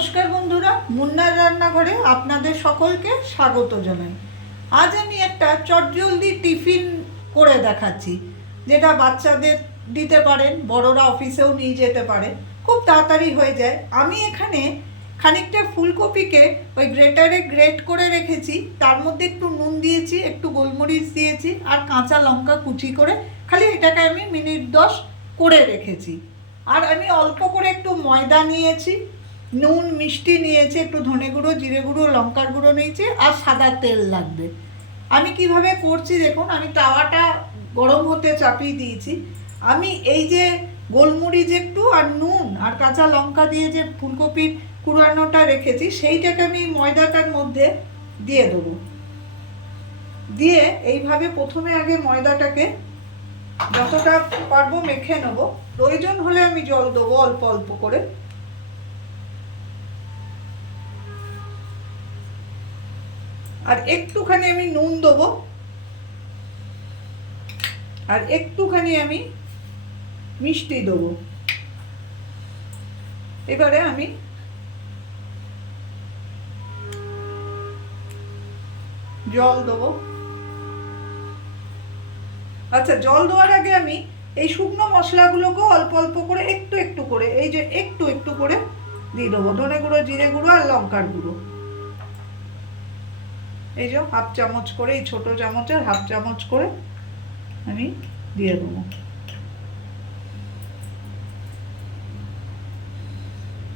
নমস্কার বন্ধুরা, মুন্নার রান্নাঘরে আপনাদের সকলকে স্বাগত জানাই। আজ আমি একটা চটজলদি টিফিন করে দেখাচ্ছি, যেটা বাচ্চাদের দিতে পারেন, বড়রা অফিসেও নিয়ে যেতে পারে। খুব তাড়াতাড়ি হয়ে যায়। আমি এখানে খানিকটা ফুলকপিকে ওই গ্রেটারে গ্রেট করে রেখেছি, তার মধ্যে একটু নুন দিয়েছি, একটু গোলমরিচ দিয়েছি, আর কাঁচা লঙ্কা কুচি করে খালি এটাকে আমি মিনিট দশ করে রেখেছি। আর আমি অল্প করে একটু ময়দা নিয়েছি নুন, মিষ্টি নিয়েছে, একটু ধনে গুঁড়ো, জিরে গুঁড়ো, লঙ্কার গুঁড়ো নিয়েছে, আর সাদা তেল লাগবে। আমি কীভাবে করছি দেখুন, আমি তাওয়াটা গরম হতে চাপিয়ে দিয়েছি। আমি এই যে গোলমরিচ একটু আর নুন আর কাঁচা লঙ্কা দিয়ে যে ফুলকপির কুড়ানোটা রেখেছি, সেইটাকে আমি ময়দাটার মধ্যে দিয়ে দেবো। দিয়ে এইভাবে প্রথমে আগে ময়দাটাকে যতটা পারব মেখে নেব। প্রয়োজন হলে আমি জল দেবো অল্প অল্প করে। আর একটুখানি আমি নুন দেবো। আর একটুখানি আমি মিষ্টি দেবো। এবারে আমি জল দেবো। আচ্ছা জল দেওয়ার আগে আমি এই শুকনো মশলাগুলোকেও অল্প অল্প করে একটু একটু করে, এই যে একটু একটু করে দিয়ে দেবো। ধনে গুঁড়ো, জিরে গুঁড়ো আর লঙ্কার গুঁড়ো। এই যে হাফ চামচ করে, এই ছোট চামচের হাফ চামচ করে আমি দিয়ে দেবো।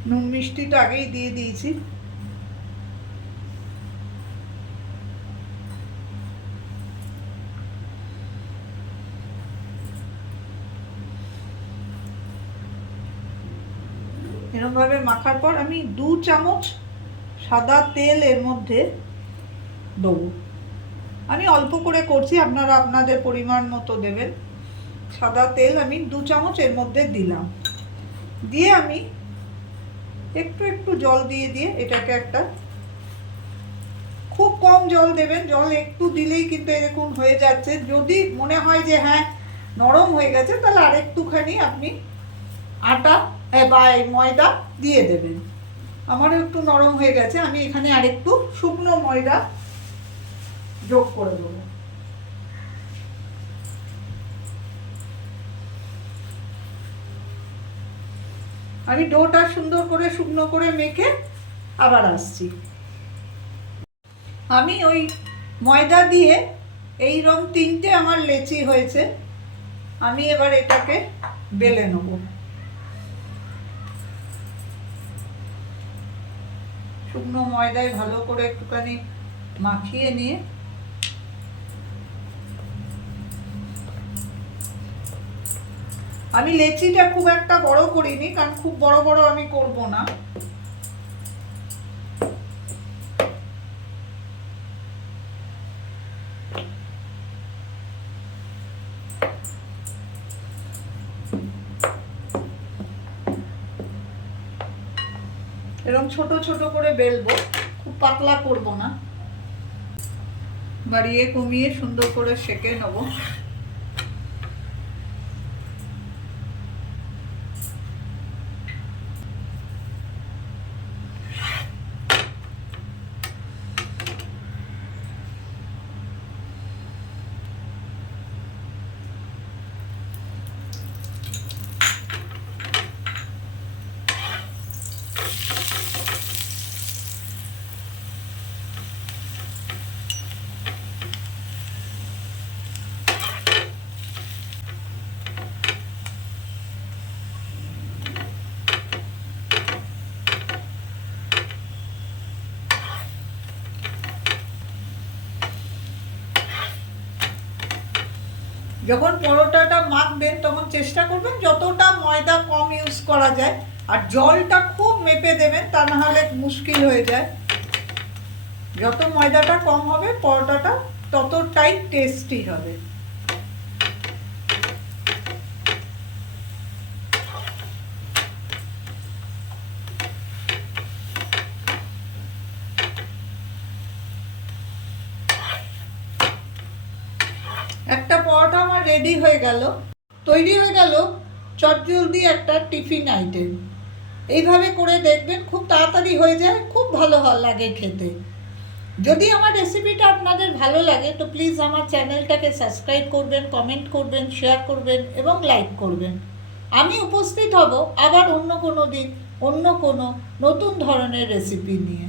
নুন মিষ্টিটা আগেই দিয়ে দিয়েছি। এরকমভাবে মাখার পর আমি দু চামচ সাদা তেল এর মধ্যে দেবো। আমি অল্প করে করছি, আপনারা আপনাদের পরিমাণ মতো দেবেন। সাদা তেল আমি দু চামচ এর মধ্যে দিলাম। দিয়ে আমি একটু একটু জল দিয়ে দিয়ে এটাকে একটা খুব কম জল দেবেন। জল একটু দিলেই কিন্তু এরকম হয়ে যাচ্ছে। যদি মনে হয় যে হ্যাঁ নরম হয়ে গেছে, তাহলে আরেকটুখানি আপনি আটা বা ময়দা দিয়ে দেবেন। আমারও একটু নরম হয়ে গেছে। আমি এখানে আরেকটু শুকনো ময়দা যোগ করে দেবো। আমি ডোটা সুন্দর করে শুকনো করে মেখে আবার আসছি। আমি ওই ময়দা দিয়ে এই রং তিনটে আমার লেচি হয়েছে, আমি এবার এটাকে বেলে নেব। শুকনো ময়দায় ভালো করে একটুখানি মাখিয়ে নিয়ে আমি লেচিটা খুব একটা বড় করিনি, কারণ খুব বড় বড় আমি করব না। এরকম ছোট ছোট করে বেলবো, খুব পাতলা করব না। বাড়িয়ে কমিয়ে সুন্দর করে সেকে নেব। যখন পরোটাটা মাখবেন, তখন চেষ্টা করবেন যতটা ময়দা কম ইউজ করা যায়, আর জলটা খুব মেপে দেবেন, তা না হলে মুশকিল হয়ে যায়। যত ময়দাটা কম হবে, পরোটাটা ততটাই টেস্টি হবে একটা পরোটা আমার রেডি হয়ে গেল। তৈরি হয়ে গেল চটজলদি একটা টিফিন আইটেম এইভাবে করে দেখবেন খুব তাড়াতাড়ি হয়ে যায়, খুব ভালো লাগে খেতে। যদি আমার রেসিপিটা আপনাদের ভালো লাগে, তো প্লিজ আমার চ্যানেলটাকে সাবস্ক্রাইব করবেন কমেন্ট করবেন শেয়ার করবেন এবং লাইক করবেন। আমি উপস্থিত হব আবার অন্য কোনো দিন, অন্য কোনো নতুন ধরনের রেসিপি নিয়ে।